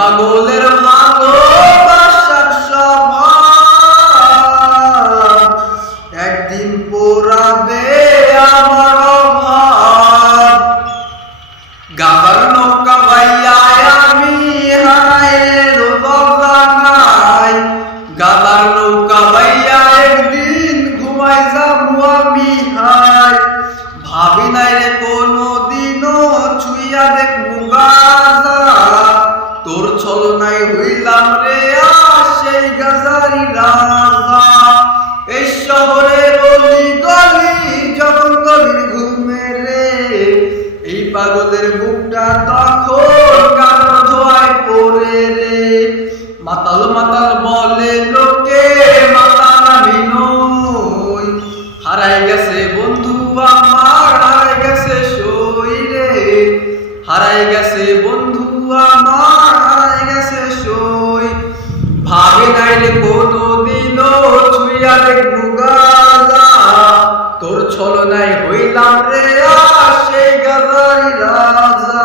পাগলের ভালোবাসার স্বভাব একদিন পোড়াবে আমার অভাব। গাবার নৌকা ভাইয়া আমি হায়ের বাগানায়, গাবার নৌকা ভাইয়া একদিন ঘুমাই যাবো আমি হায়। ভাবি নাই রে কোনদিনও ছুঁইয়া দেখবো গাজা, তোর ছলনায় হইলাম রে সেই গাজারি রাজা। এই শহরের অলি গলি যখন গলির ঘুমে রে, এই পাগলের বুকটা তখন কারো ধোয়ায় পড়ে রে। মাতাল মাতাল বলে লোকে, মাতাল আমি নই, হারাই গেছে বন্ধু আমার, হারাই গেছে সই রে, হারাই গেছে বন্ধু আমার, হারাই গেছে সই। ভাবি নাই রে কোনদিনও ছুঁইয়া দেখবো গাজা, তোর ছলনায় হইলাম রে সেই গাজারি রাজা।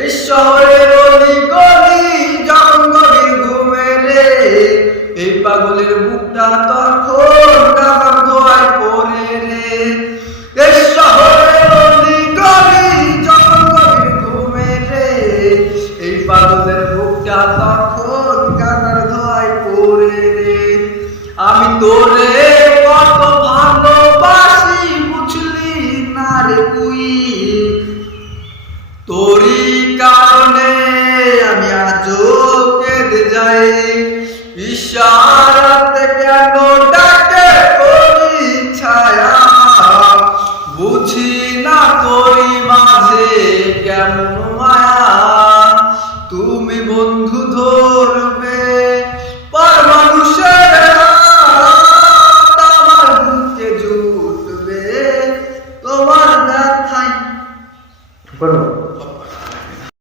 এই শহরের অলি গলি যখন গলির ঘুমে রে, এই পাগলের বুকটা তখন গাজার ধোয়ায় পড়ে রে। এই শহরের অলি গলি যখন গলির ঘুমে রে, এই পাগলের বুকটা তখন গাজার ধোয়ায় পড়ে রে। আমি তোরে কত ভালোবাসি বুঝলি না রে তুই, তোরই কারণে আমি আজও কেঁদে যাই। ইশারা